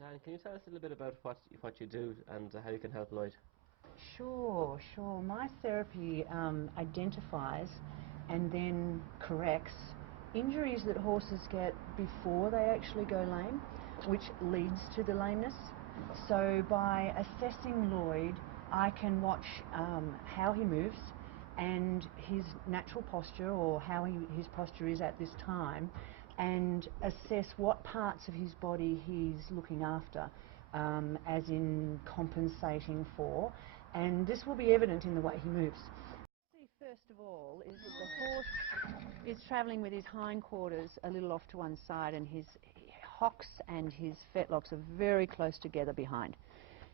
Dan, can you tell us a little bit about what you do and how you can help Lloyd? Sure. My therapy identifies and then corrects injuries that horses get before they actually go lame, which leads to the lameness. So by assessing Lloyd, I can watch how he moves and his natural posture, or how his posture is at this time, and assess what parts of his body he's looking after, as in compensating for, and this will be evident in the way he moves. First of all is that the horse is travelling with his hindquarters a little off to one side, and his hocks and his fetlocks are very close together behind.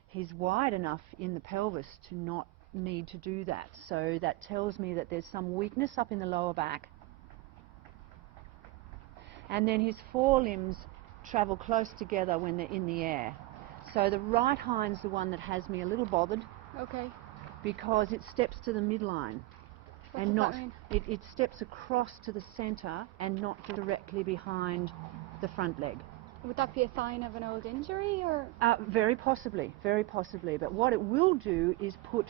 He's wide enough in the pelvis to not need to do that, so that tells me that there's some weakness up in the lower back. And then his forelimbs travel close together when they're in the air. So the right hind's the one that has me a little bothered. Okay. Because it steps to the midline. What does that mean? It steps across to the centre and not directly behind the front leg. Would that be a sign of an old injury, or? Very possibly. But what it will do is put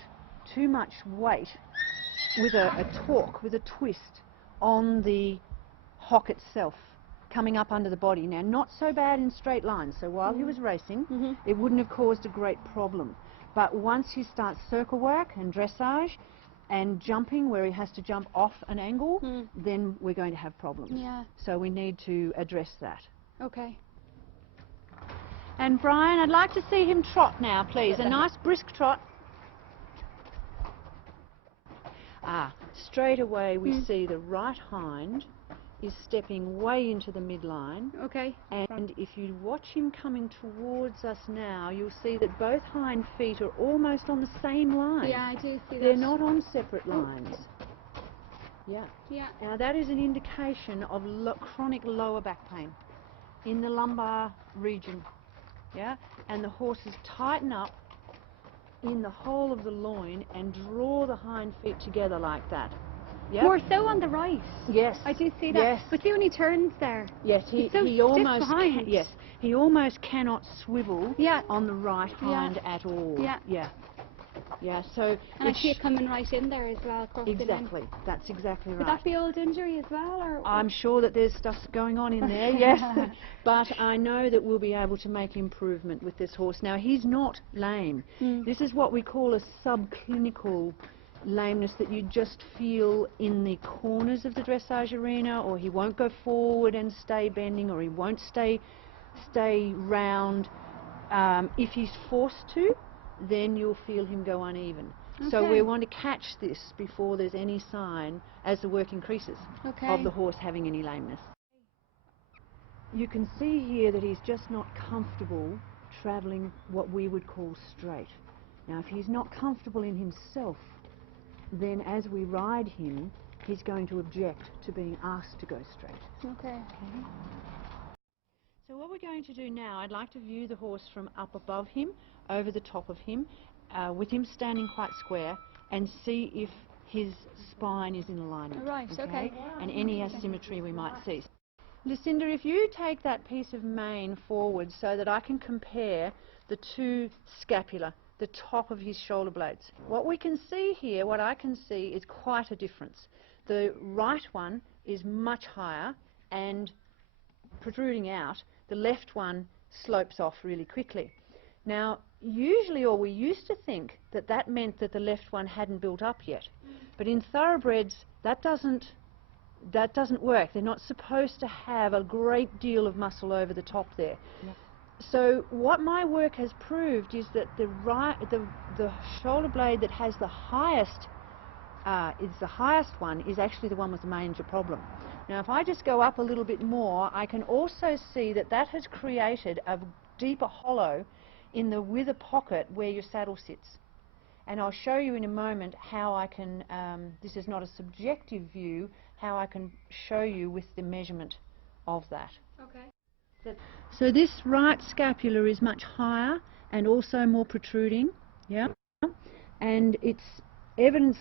too much weight with a torque, with a twist on the hock itself, coming up under the body. Now, not so bad in straight lines, so while he was racing, it wouldn't have caused a great problem. But once he starts circle work and dressage and jumping, where he has to jump off an angle, then we're going to have problems. Yeah. So we need to address that. Okay. And Brian, I'd like to see him trot now, please. A nice brisk trot. Straight away we see the right hind is stepping way into the midline. Okay. And if you watch him coming towards us now, you'll see that both hind feet are almost on the same line. Yeah, I do see that. They're not on separate lines. Yeah. Yeah. Now that is an indication of chronic lower back pain in the lumbar region. Yeah. And the horses tighten up in the whole of the loin and draw the hind feet together like that. Yep. More so on the right. Yes. I do see that. Yes. But see when he turns there. Yes, he almost he almost cannot swivel on the right hind at all. Yeah. So and I see it coming right in there as well. Exactly. That's exactly right. Would that be old injury as well, or? I'm sure that there's stuff going on in there. Yes. But I know that we'll be able to make improvement with this horse. Now, he's not lame. This is what we call a subclinical lameness, that you just feel in the corners of the dressage arena, or he won't go forward and stay bending, or he won't stay round. If he's forced to, then you'll feel him go uneven. Okay. So we want to catch this before there's any sign, as the work increases, of the horse having any lameness. You can see here that he's just not comfortable travelling what we would call straight. Now, if he's not comfortable in himself, then as we ride him, he's going to object to being asked to go straight. Okay. So what we're going to do now, I'd like to view the horse from up above him, over the top of him, with him standing quite square, and see if his spine is in alignment. Right, okay. And any asymmetry we might see. Lucinda, if you take that piece of mane forward so that I can compare the two scapula, the top of his shoulder blades. What we can see here, what I can see, is quite a difference. The right one is much higher and protruding out. The left one slopes off really quickly. Now, usually, or we used to think that that meant that the left one hadn't built up yet. But in thoroughbreds, that doesn't work. They're not supposed to have a great deal of muscle over the top there. So what my work has proved is that the shoulder blade that has the highest one is actually the one with the major problem. Now, if I just go up a little bit more, I can also see that that has created a deeper hollow in the wither pocket where your saddle sits. And I'll show you in a moment how I can, this is not a subjective view, how I can show you with the measurement of that. Okay. So this right scapula is much higher and also more protruding, and it's evidence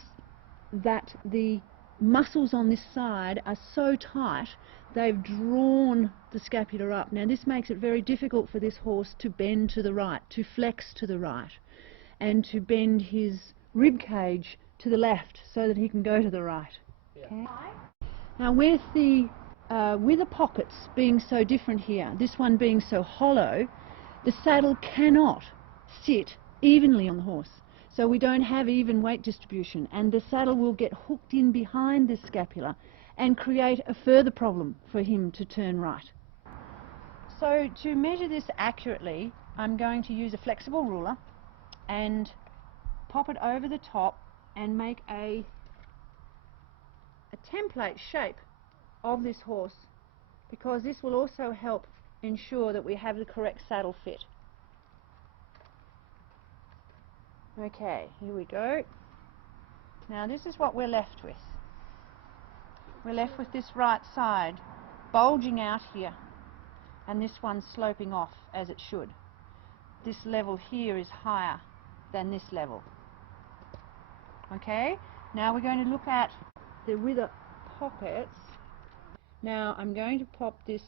that the muscles on this side are so tight they've drawn the scapula up. Now this makes it very difficult for this horse to bend to the right, to flex to the right, and to bend his rib cage to the left so that he can go to the right. Yeah. Okay. Now with the pockets being so different here, this one being so hollow, the saddle cannot sit evenly on the horse. So we don't have even weight distribution, and the saddle will get hooked in behind the scapula and create a further problem for him to turn right. So to measure this accurately, I'm going to use a flexible ruler and pop it over the top and make a template shape of this horse, because this will also help ensure that we have the correct saddle fit. Okay, here we go. Now this is what we're left with. We're left with this right side bulging out here, and this one sloping off as it should. This level here is higher than this level. Okay, now we're going to look at the wither pockets. Now I'm going to pop this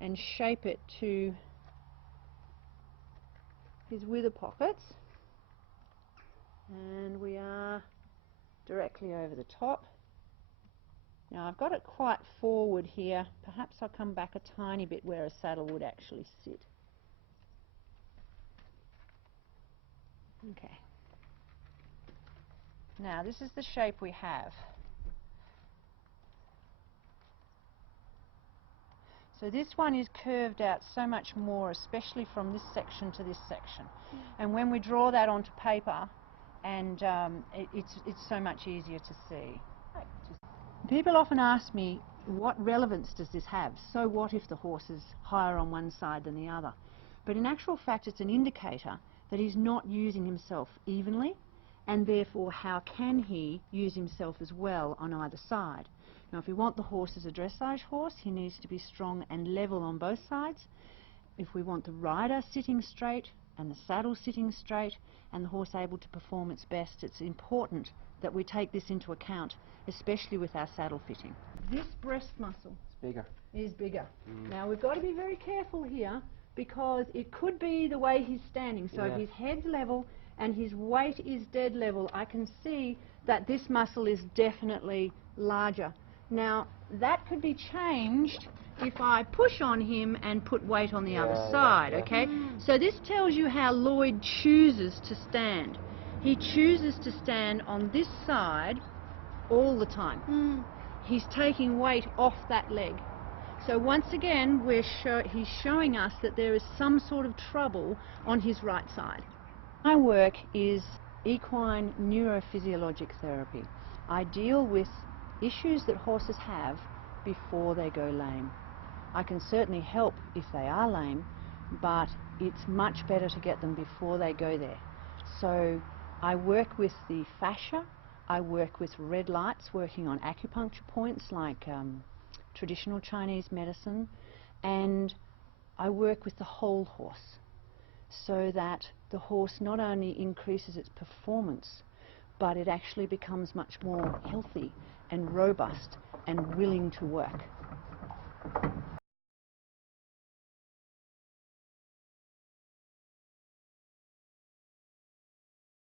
and shape it to his wither pockets, and we are directly over the top. Now I've got it quite forward here. Perhaps I'll come back a tiny bit where a saddle would actually sit. Okay. Now this is the shape we have. So this one is curved out so much more, especially from this section to this section. And when we draw that onto paper, and it's so much easier to see. People often ask me, what relevance does this have? So what if the horse is higher on one side than the other? But in actual fact, it's an indicator that he's not using himself evenly, and therefore how can he use himself as well on either side? Now if we want the horse as a dressage horse, he needs to be strong and level on both sides. If we want the rider sitting straight and the saddle sitting straight and the horse able to perform its best, it's important that we take this into account, especially with our saddle fitting. This breast muscle is bigger. Now we've got to be very careful here, because it could be the way he's standing. So if his head's level and his weight is dead level, I can see that this muscle is definitely larger. Now that could be changed if I push on him and put weight on the other side, okay? So this tells you how Lloyd chooses to stand. He chooses to stand on this side all the time. He's taking weight off that leg. So once again, he's showing us that there is some sort of trouble on his right side. My work is equine neurophysiologic therapy. I deal with issues that horses have before they go lame. I can certainly help if they are lame, but it's much better to get them before they go there. So I work with the fascia, I work with red lights, working on acupuncture points like traditional Chinese medicine, and I work with the whole horse so that the horse not only increases its performance, but it actually becomes much more healthy and robust and willing to work.